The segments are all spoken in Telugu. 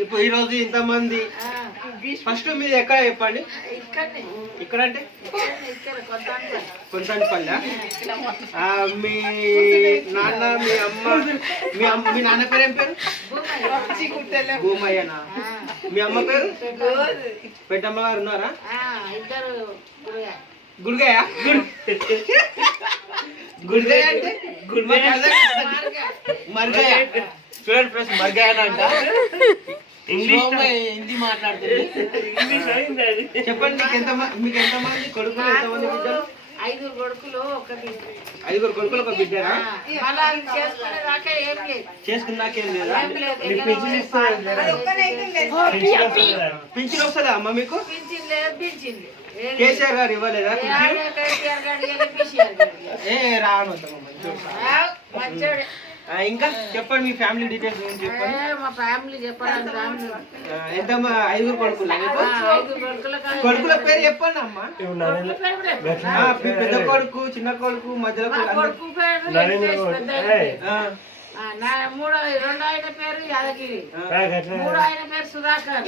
చెప్పు ఈ రోజు ఇంతమంది? ఫస్ట్ మీది ఎక్కడ చెప్పండి? ఇక్కడ అంటే కొంత. కొంతంపల్లి మీ నాన్న మీ అమ్మ మీ అమ్మ మీ నాన్న పేరు ఏం పేరు? భూమయ్య. భూమయ్యనా మీ అమ్మ పేరు? పెద్దమ్మ గారు ఉన్నారా. గుడిగాయ గుడిగాయ అంటే? గుడిగాయ మార్గా. మర్గాయ. చూడండి ఫ్రెండ్స్ మర్గాయ అంట హిందీ మాట్లాడుతుంది. చెప్పండి మీకు ఎంత మీకు ఎంత మంది కొడుకులు ఎంత మంది బిడ్డలు? ఐదుగురు కొడుకులు ఒక బిడ్డ. ఐదుగురు కొడుకులు ఒక బిడ్డరా చేసుకున్నాకేం లేదా. మీకు పింఛన్ ఇస్తారా పింఛన్ వస్తుందా? అమ్మ మీకు? పింఛన్ లేదు. కేసీఆర్ గారు ఇవ్వలేదా ఏ రాను మంచోడే. ఇంకా చెప్పండి మీ ఫ్యామిలీ డీటెయిల్స్ గురించి చెప్పండి? మా ఫ్యామిలీ ఆ, ఎంత ఐదుగురు కొడుకులు? కొడుకుల పేరు చెప్పండి అమ్మా. పెద్ద కొడుకు చిన్న కొడుకు మధ్యలో కొడుకు మూడో రెండో ఆయన పేరు యాదగిరి. ఆ. మూడో ఆయన పేరు సుధాకర్.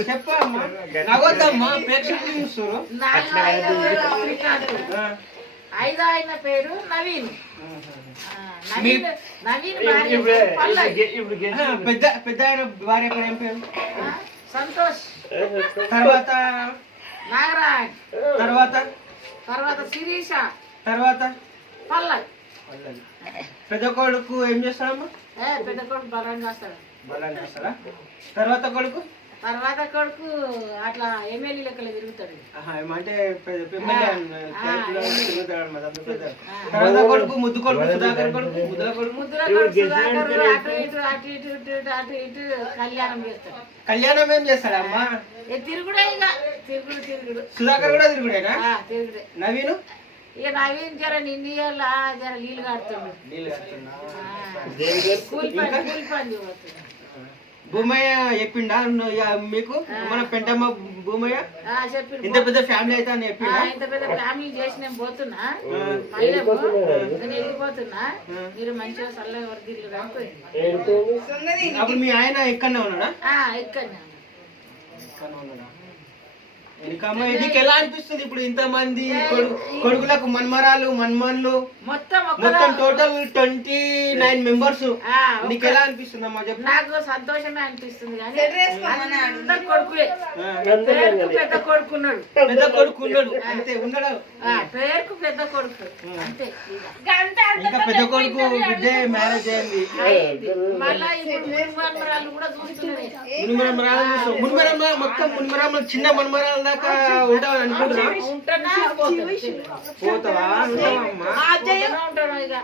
చెప్పమ్మా నవ్వద్దమ్మా ప్రేక్షకులు చూస్తారు నాలుగో ఆయన పేరు శ్రీకాంత్ ఐదో ఆయన పేరు నవీన్. నవీన్ నవీన్ పెద్ద పెద్ద ఆయన భార్య పేరు ఏం పేరు? సంతోష్. తర్వాత? నాగరాజ్. తర్వాత? తర్వాత శిరీష. తర్వాత? పల్లవి. పెద్ద కొడుకు ఏం చేస్తాడమ్మా? ఏ పెద్ద కొడుకు బలం చేస్తాడు. బలం చేస్తాడా? తర్వాత కొడుకు? తర్వాత కొడుకు అట్లా ఎమ్మెల్యే లెక్కలు తిరుగుతాడు. తర్వాత కొడుకు ముద్దు కొడుకు సుధాకర్ కొడుకు ముద్దుల కొడుకు. ముద్దుల కొడుకు సుధాకర్ అటు ఇటు అటు ఇటు ఇటు ఇటు అటు ఇటు కళ్యాణం చేస్తాడు. కళ్యాణం ఏం చేస్తాడమ్మా ఏ తిరుగుడే ఇక. తిరుగుడు తిరుగుడు. సుధాకర్ కూడా తిరుగుడేనా? ఆ, తిరుగుడే. నవీను? ఇక నవీన్ జర నిన్నీయాల జర నీళ్ళు కడుతుండు నీళ్ళు కడుతున్నా. ఆ, కూలి పని కూలి పని పోతుంది భూమయ్య చెప్పిండా? మీకు? మన పెంటమ్మ భూమయ్య? ఇంత పెద్ద ఫ్యామిలీ అయితే అని ఆ, చెప్పిండా ఇంత పెద్ద ఫ్యామిలీ చేసి నేను పోతున్నా. నేను వెళ్ళిపోతున్నా. మీరు మంచిగా చల్లగా వర్దిల్లు రాకపోయింది అప్పుడు మీ ఆయన ఇక్కడనే ఉన్నాడా. ఇక్కడనే ఉన్నాడా? నీకు ఎలా అనిపిస్తుంది ఇప్పుడు ఇంత మంది కొడు- కొడుకులకు మన్మరాలు మన్మన్లు? మొత్తం మొత్తం టోటల్ ట్వంటీ నైన్ మెంబర్స్ ఆ, నీకు ఎలా అనిపిస్తుంది అమ్మా చెప్పు? నాకు సంతోషమే అనిపిస్తుంది కొడుకులే. పెద్ద కొడుకున్నాడు. పెద్ద కొడుకు ఉన్నాడు. అంతే ఉన్నాడు ఆ, పేరుకు పెద్ద కొడుకు. అంతే. ఇక. పెద్ద కొడుకు బిడ్డే మ్యారేజ్ అయింది. మళ్ళా మునిమరమరాలు చూస్తాం. మునిమరమ మొత్తం మునిమరమ చిన్న మన్మరాల దాకా ఉంటావు అనుకుంటున్నా పోతావా? ఉంటావా